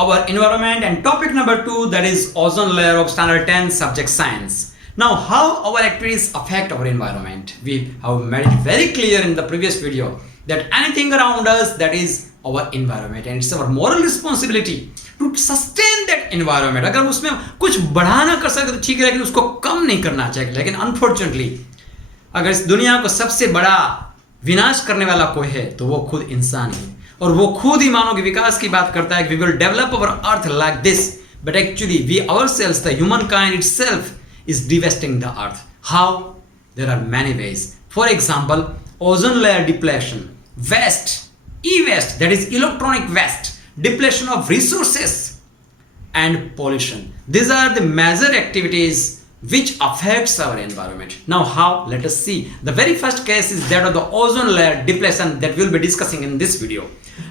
our environment, and topic number 2, that is ozone layer of standard 10 subject science. Now, how our activities affect our environment. We have made it very clear in the previous video that anything around us, that is our environment, and it's our moral responsibility to sustain that environment. अगर उसमें कुछ बढ़ाना कर सके तो ठीक है, लेकिन उसको कम नहीं करना चाहिए. लेकिन अनफॉर्चुनेटली अगर इस दुनिया को सबसे बड़ा विनाश करने वाला कोई है तो वो खुद इंसान है, और वो खुद ही मानव के विकास की बात करता है कि we will develop our earth like this, but actually we ourselves, the humankind itself, is devastating the earth. How? There are many ways. For example, ozone layer depletion, waste, e-waste, that is electronic waste, depletion of resources, and pollution. These are the major activities which affects our environment. Now how? Let us see. The very first case is that of the ozone layer depletion that we'll be discussing in this video.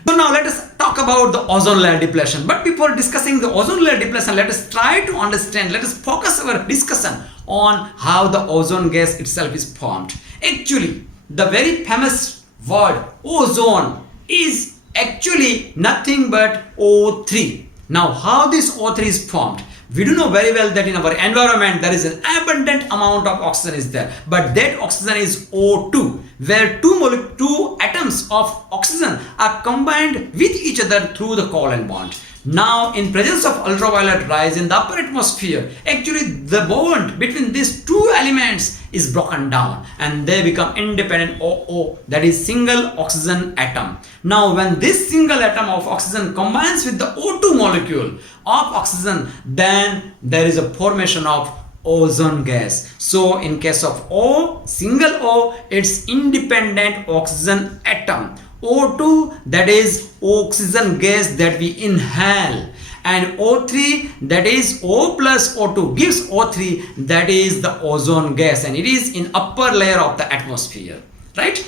So now let us talk about the ozone layer depletion. But before discussing the ozone layer depletion, let us try to understand, let us focus our discussion on how the ozone gas itself is formed. Actually, the very famous word ozone is actually nothing but O3. Now how this O3 is formed? We do know very well that in our environment there is an abundant amount of oxygen is there, but that oxygen is O2, where two atoms of oxygen are combined with each other through the covalent bond. Now in presence of ultraviolet rays in the upper atmosphere, actually the bond between these two elements is broken down and they become independent OO, that is single oxygen atom. Now when this single atom of oxygen combines with the O2 molecule of oxygen, then there is a formation of ozone gas. So in case of O, single O, it's independent oxygen atom. O2, that is oxygen gas that we inhale, and O3, that is O plus O2 gives O3, that is the ozone gas, and it is in upper layer of the atmosphere, right?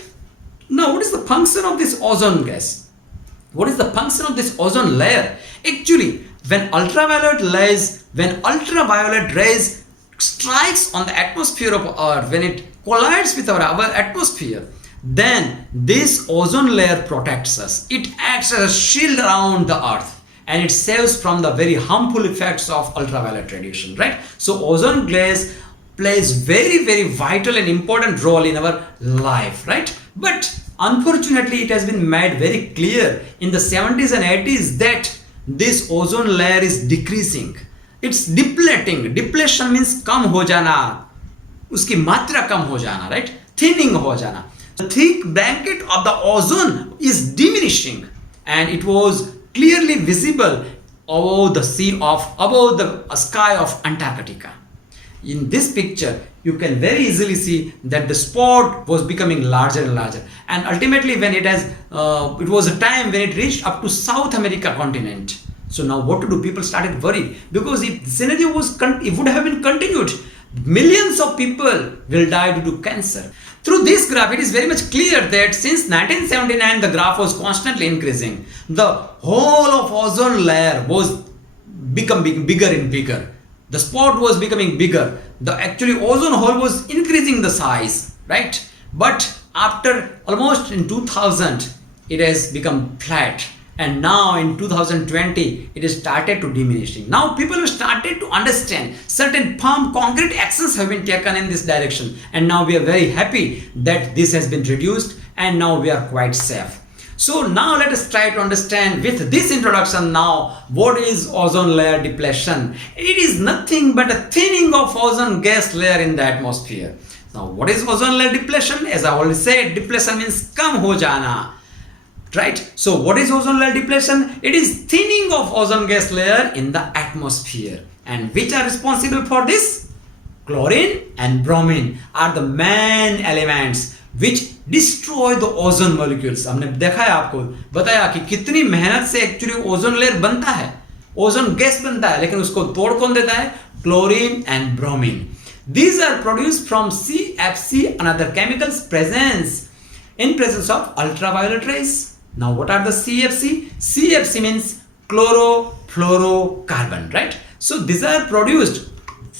Now what is the function of this ozone gas? What is the function of this ozone layer? Actually, when ultraviolet rays strikes on the atmosphere of Earth, when it collides with our atmosphere, then this ozone layer protects us. It acts as a shield around the Earth, and it saves from the very harmful effects of ultraviolet radiation, right? So ozone gas plays very, very vital and important role in our life, right? But unfortunately, it has been made very clear in the 70s and 80s that this ozone layer is decreasing. It's depleting. Depletion means kam ho jana, uski matra kam ho jana, right? Thinning ho jana. The thick blanket of the ozone is diminishing, and it was clearly visible above the sky of Antarctica. In this picture, you can very easily see that the spot was becoming larger and larger, and ultimately when it was a time when it reached up to South America continent. So now what to do? People started worried, because if the scenario it would have been continued, millions of people will die due to cancer. Through this graph, it is very much clear that since 1979, the graph was constantly increasing. The whole of ozone layer was becoming bigger and bigger. The spot was becoming bigger. The actually ozone hole was increasing the size, right? But after almost in 2000, it has become flat. And now in 2020, it has started to diminishing. Now people have started to understand certain firm concrete actions have been taken in this direction. And now we are very happy that this has been reduced, and now we are quite safe. So now let us try to understand with this introduction now what is ozone layer depletion. It is nothing but a thinning of ozone gas layer in the atmosphere. Now what is ozone layer depletion? As I already said, depletion means kam ho jana. Right? So what is ozone layer depletion? It is thinning of ozone gas layer in the atmosphere. And which are responsible for this? Chlorine and bromine are the main elements which destroy the ozone molecules. हमने देखा है, आपको बताया कि कितनी मेहनत से actually ozone layer बनता है, ओजोन गैस बनता है, लेकिन उसको तोड़ कौन देता है? Chlorine and bromine. These are produced from CFC and other chemicals in presence of ultraviolet rays. Now what are the CFC? CFC means chlorofluorocarbon, right? So these are produced.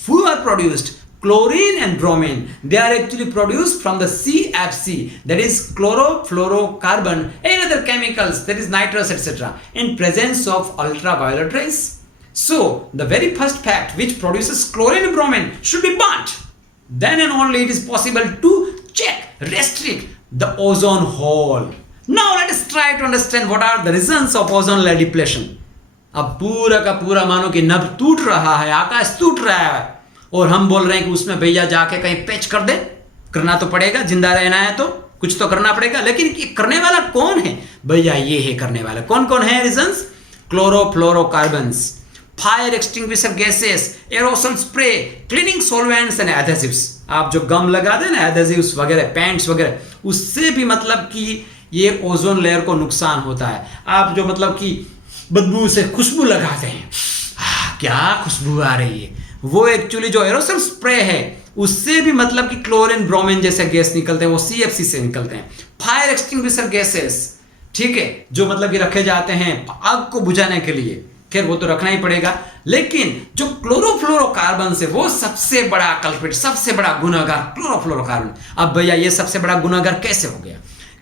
Who are produced? chlorine and bromine, they are actually produced from the CFC, that is chlorofluorocarbon and other chemicals, that is nitrous, etc., in presence of ultraviolet rays. So the very first fact which produces chlorine and bromine should be burnt. Then and only it is possible to check, restrict the ozone hole. Now let us try to understand what are the reasons of ozone layer depletion. अब पूरा का पूरा मानो कि नभ टूट रहा है, आकाश टूट रहा है, और हम बोल रहे हैं कि उसमें भैया जाके कहीं पैच कर दे. करना तो पड़ेगा, जिंदा रहना है तो कुछ तो करना पड़ेगा. लेकिन ये करने वाला कौन है भैया? ये है करने वाला. कौन कौन है reasons? Chlorofluorocarbons, fire extinguisher gases, aerosol spray, cleaning solvents and adhesives. आप जो गम लगाते हैं ना, एडहेसिव्स वगैरह, पेंट्स वगैरह, उससे भी मतलब कि ये ओजोन लेयर को नुकसान होता है. आप जो मतलब कि बदबू से खुशबू लगाते हैं, क्या खुशबू आ रही है, वो एक्चुअली जो एरोसोल स्प्रे है उससे भी मतलब कि क्लोरीन ब्रोमीन जैसे गैस निकलते हैं, वो सीएफसी से निकलते हैं. फायर एक्सटिंग्विशर गैसेस, ठीक है, जो मतलब कि रखे जाते हैं आग को बुझाने के लिए, खैर वो तो रखना ही पड़ेगा. लेकिन जो क्लोरोफ्लोरोकार्बन से, वो सबसे बड़ा कल्प्रिट, सबसे बड़ा गुनहगार क्लोरोफ्लोरोकार्बन. अब भैया ये सबसे बड़ा गुनहगार कैसे हो गया?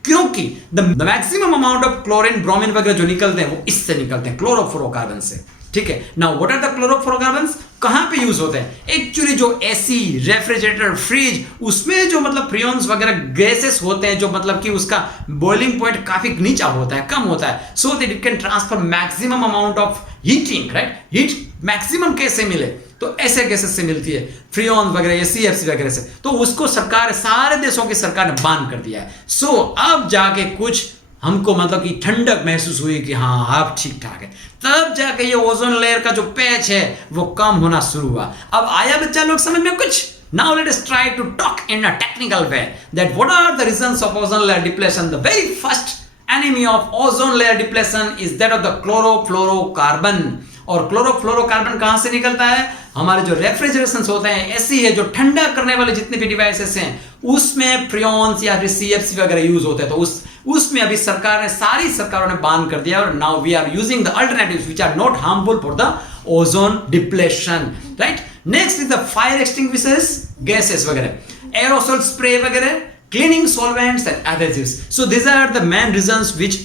क्योंकि the maximum amount of chlorine bromine वगैरह जो निकलते हैं वो इससे निकलते हैं, क्लोरोफ्लोरोकार्बन से. ठीक है. Now what are the chlorofluorocarbons? कहां पे यूज होते हैं? एक्चुअली जो एसी, रेफ्रिजरेटर, फ्रिज, उसमें जो मतलब फ्रियोन्स वगैरह गैसेस होते हैं, जो मतलब कि उसका बॉइलिंग पॉइंट काफी नीचा होता है, कम होता है, so that it can transfer maximum amount of heating, right. Heat maximum कैसे मिले? तो ऐसे गैसेस से मिलती है, फ्रियोन वगैरह, सीएफसी वगैरह से. तो उसको सरकार, सारे देशों की सरकार ने बैन कर दिया है. सो अब जाके कुछ हमको मतलब कि ठंडक महसूस हुई कि हाँ अब ठीक ठाक है. तब जाके ये ओजोन लेयर का जो पैच है वो कम होना शुरू हुआ. अब आया बच्चा लोग समझ में कुछ? Now let us try to talk in a technical way that what are the reasons of ozone layer depletion. The very first enemy of ozone layer depletion is that of the chlorofluorocarbon. और chlorofluorocarbon कहां से निकलता है? हमारे जो refrigeration होते हैं, AC है, जो ठंडा करने वाले जितने भी डिवाइसेस हैं, उसमें फ्रियोन्स या फिर सीएफसी वगैरह यूज होते हैं. तो उसमें अभी सरकार ने, सारी सरकारों ने बैन कर दिया. और now we are using the alternatives which are not harmful for the ozone depletion, right. Next is the fire extinguishers gases वगैरह, एरोसोल स्प्रे वगैरह, cleaning solvents and adhesives. So these are the main reasons which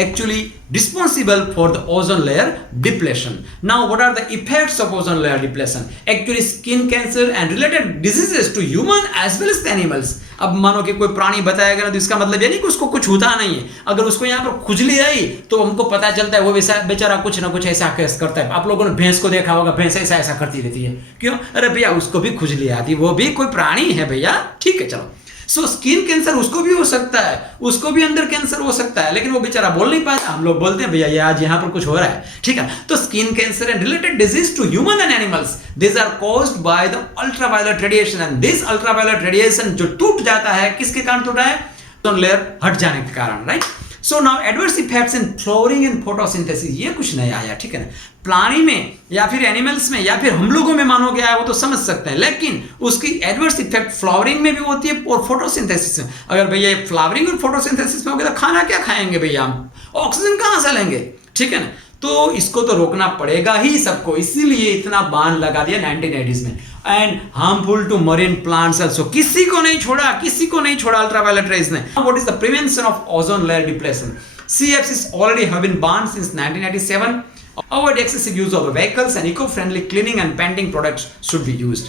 actually responsible for the ozone layer depletion. Now what are the effects of ozone layer depletion? Actually skin cancer and related diseases to human as well as the animals. अब मानो कि कोई प्राणी बताया गया तो इसका मतलब ये नहीं कि उसको कुछ होता नहीं है. अगर उसको यहाँ पर खुजली आई तो हमको पता चलता है वो बेचारा कुछ ना कुछ ऐसा केस करता है. आप लोगों ने भैंस को देखा होगा, भैंस ऐसा ऐसा करती रहती है. क्यों? अरे भैया उसको भी खुजली आती, वो भी कोई प्राणी है भैया. ठीक है, चलो. सो स्किन कैंसर उसको भी हो सकता है, उसको भी अंदर कैंसर हो सकता है, लेकिन वो बेचारा बोल नहीं पाता. हम लोग बोलते हैं भैया ये आज यहाँ पर कुछ हो रहा है. ठीक है. तो skin cancer and related disease to human and animals, this are caused by the ultraviolet radiation. And this ultraviolet radiation जो टूट जाता है, किसके कारण टूटा है? ओजोन लेयर हट जाने के कारण, right. So now adverse effects in flooring and photosynthesis, ये कुछ नया आया. ठीक है ना. प्राणी में या फिर एनिमल्स में या फिर हम लोगों में मानो गया है वो तो समझ सकते हैं, लेकिन उसकी एडवर्स इफेक्ट फ्लावरिंग में भी होती है और फोटोसिंथेसिस में. अगर भैया फ्लावरिंग और फोटोसिंथेसिस में हो गया तो खाना क्या खाएंगे भैया? हम ऑक्सीजन कहां से लेंगे? ठीक है ना. तो इसको तो रोकना पड़ेगा ही सबको, इसीलिए इतना बैन लगा दिया 1980s में. And harmful to marine plants also, किसी को नहीं छोड़ा, किसी को नहीं छोड़ा अल्ट्रावायलेट रेज ने. What is the prevention of ozone layer depletion? CFCs already have been banned since 1987. Avoid excessive use of vehicles and eco-friendly cleaning and painting products should be used.